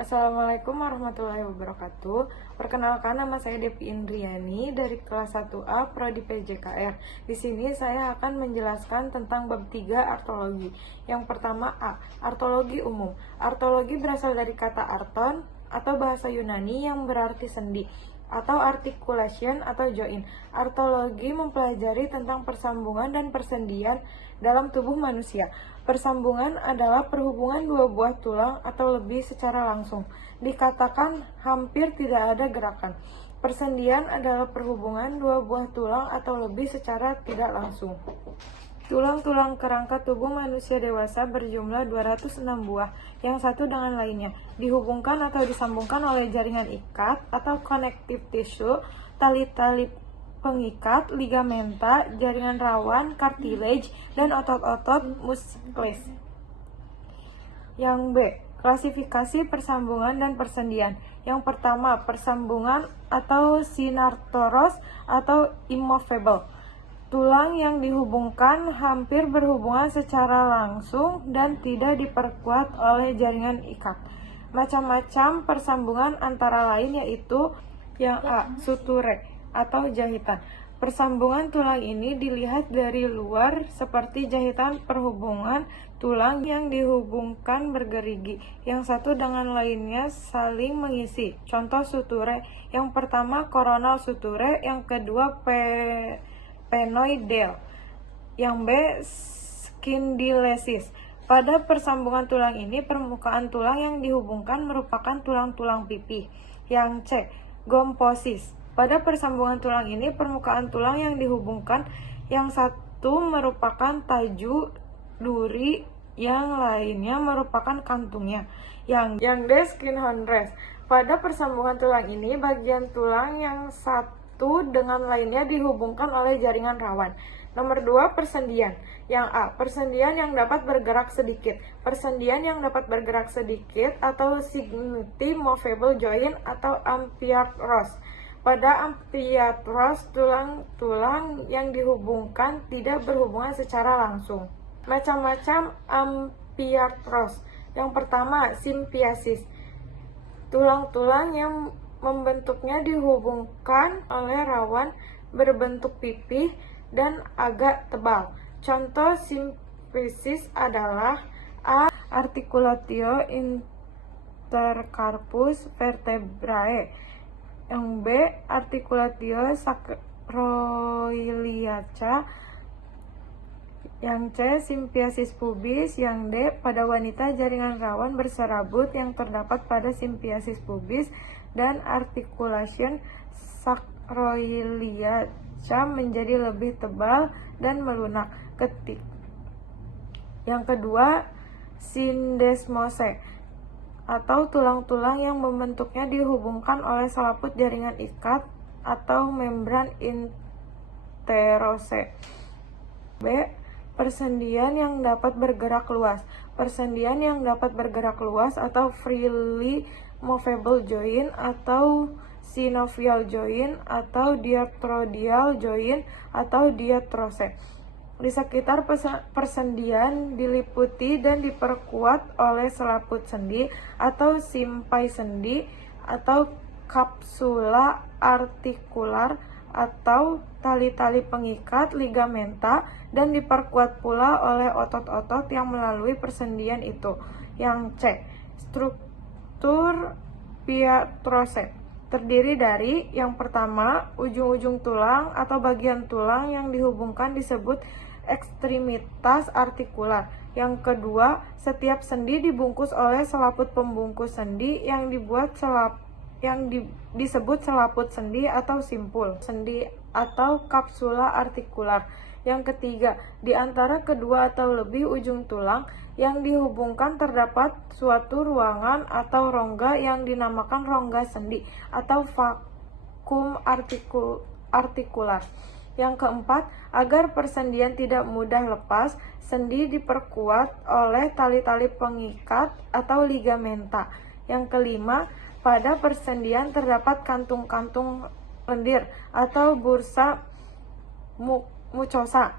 Assalamualaikum warahmatullahi wabarakatuh. Perkenalkan, nama saya Devi Indriani dari kelas 1A Prodi PJKR. Di sini saya akan menjelaskan tentang bab 3 artologi. Yang pertama A, artologi umum. Artologi berasal dari kata arton atau bahasa Yunani yang berarti sendi atau articulation atau join. Artologi mempelajari tentang persambungan dan persendian dalam tubuh manusia. Persambungan adalah perhubungan dua buah tulang atau lebih secara langsung. Dikatakan hampir tidak ada gerakan. Persendian adalah perhubungan dua buah tulang atau lebih secara tidak langsung. Tulang-tulang kerangka tubuh manusia dewasa berjumlah 206 buah, yang satu dengan lainnya, dihubungkan atau disambungkan oleh jaringan ikat atau connective tissue, tali-tali pengikat, ligamenta, jaringan rawan, cartilage, dan otot-otot muscles. Yang B, klasifikasi persambungan dan persendian. Yang pertama, persambungan atau synartoros atau immovable. Tulang yang dihubungkan hampir berhubungan secara langsung dan tidak diperkuat oleh jaringan ikat. Macam-macam persambungan antara lain yaitu yang A, suture atau jahitan. Persambungan tulang ini dilihat dari luar seperti jahitan perhubungan tulang yang dihubungkan bergerigi, yang satu dengan lainnya saling mengisi. Contoh suture, yang pertama coronal suture, yang kedua penoidal, yang B spondylosis. Pada persambungan tulang ini, permukaan tulang yang dihubungkan merupakan tulang-tulang pipih. Yang C, gomposis. Pada persambungan tulang ini, permukaan tulang yang dihubungkan yang satu merupakan taju duri, yang lainnya merupakan kantungnya. Yang D, skinhondres. Pada persambungan tulang ini, bagian tulang yang satu dengan lainnya dihubungkan oleh jaringan rawan. Nomor 2, persendian. Yang A, persendian yang dapat bergerak sedikit. Persendian yang dapat bergerak sedikit atau slightly movable joint atau ampiarthros. Pada ampiarthros, tulang-tulang yang dihubungkan tidak berhubungan secara langsung. Macam-macam ampiarthros. Yang pertama, symphysis. Tulang-tulang yang membentuknya dihubungkan oleh rawan berbentuk pipih dan agak tebal. Contoh symphysis adalah A, articulatio intercarpus vertebrae. Yang B, articulatio sacroiliaca. Yang C, symphysis pubis. Yang D, pada wanita jaringan rawan berserabut yang terdapat pada symphysis pubis dan articulation sacroiliaca menjadi lebih tebal dan melunak. Yang kedua, syndesmose atau tulang-tulang yang membentuknya dihubungkan oleh selaput jaringan ikat atau membran interose. B, persendian yang dapat bergerak luas. Persendian yang dapat bergerak luas atau freely movable joint atau synovial joint atau diarthrodial joint atau diarthrose. Di sekitar persendian diliputi dan diperkuat oleh selaput sendi atau simpai sendi atau kapsula artikular atau tali-tali pengikat, ligamenta, dan diperkuat pula oleh otot-otot yang melalui persendian itu. Yang C, struktur piarthrose terdiri dari yang pertama, ujung-ujung tulang atau bagian tulang yang dihubungkan disebut ekstremitas artikular. Yang kedua, setiap sendi dibungkus oleh selaput pembungkus sendi yang disebut selaput sendi atau simpul sendi atau kapsula artikular. Yang ketiga, di antara kedua atau lebih ujung tulang yang dihubungkan terdapat suatu ruangan atau rongga yang dinamakan rongga sendi atau vakum artikular. Yang keempat, agar persendian tidak mudah lepas, sendi diperkuat oleh tali-tali pengikat atau ligamenta. Yang kelima, pada persendian terdapat kantung-kantung lendir atau bursa mucosa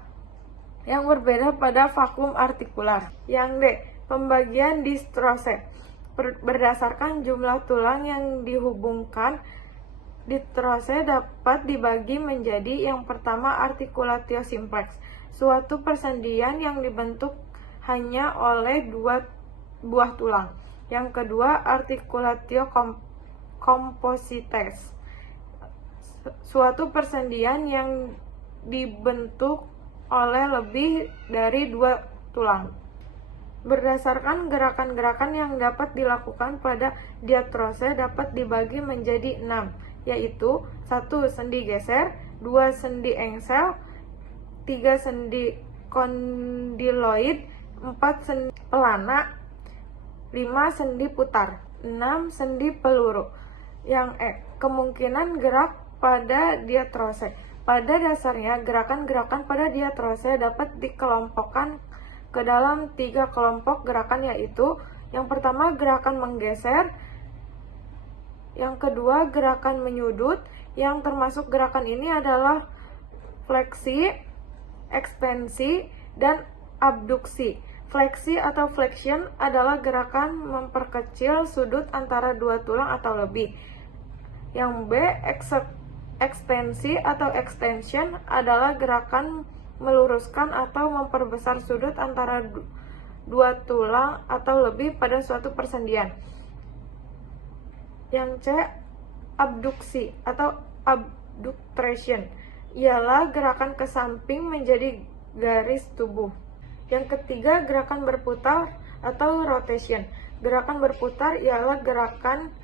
yang berbeda pada vakum artikular. Yang D, pembagian distrose. Berdasarkan jumlah tulang yang dihubungkan, distrose dapat dibagi menjadi: yang pertama, articulatio simplex, suatu persendian yang dibentuk hanya oleh dua buah tulang. Yang kedua, articulatio composites, suatu persendian yang dibentuk oleh lebih dari dua tulang. Berdasarkan gerakan-gerakan yang dapat dilakukan pada diatrose dapat dibagi menjadi 6, yaitu 1. Sendi geser, 2. Sendi engsel, 3. Sendi kondiloid, 4. Sendi pelana, 5. Sendi putar, 6. Sendi peluru. Yang kemungkinan gerak pada diatrose. Pada dasarnya, gerakan-gerakan pada diatrose dapat dikelompokkan ke dalam 3 kelompok gerakan, yaitu: yang pertama, gerakan menggeser, yang kedua, gerakan menyudut. Yang termasuk gerakan ini adalah fleksi, ekstensi, dan abduksi. Fleksi atau flexion adalah gerakan memperkecil sudut antara dua tulang atau lebih. Yang B, ekstensi atau extension adalah gerakan meluruskan atau memperbesar sudut antara dua tulang atau lebih pada suatu persendian. Yang C, abduksi atau abduction, ialah gerakan ke samping menjadi garis tubuh. Yang ketiga, gerakan berputar atau rotation. Gerakan berputar ialah gerakan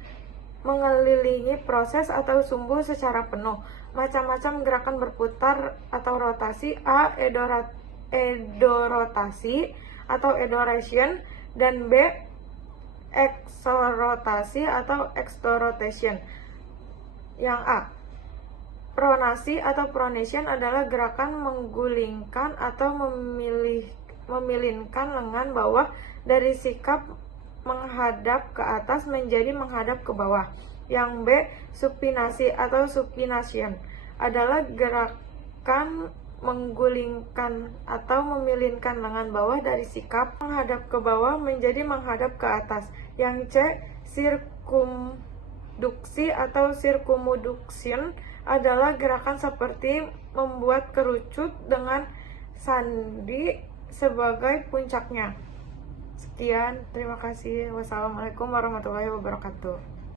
mengelilingi proses atau sumbu secara penuh. Macam-macam gerakan berputar atau rotasi: A. Edorotasi atau edoration, dan B. Exorotasi atau extorotation. Yang A, pronasi atau pronation adalah gerakan menggulingkan atau memilingkan lengan bawah dari sikap menghadap ke atas menjadi menghadap ke bawah. Yang B, supinasi atau supination, adalah gerakan menggulingkan atau memilingkan lengan bawah dari sikap menghadap ke bawah menjadi menghadap ke atas. Yang C, sirkumduksi atau circumduction, adalah gerakan seperti membuat kerucut dengan sandi sebagai puncaknya. Sekian, terima kasih. Wassalamualaikum warahmatullahi wabarakatuh.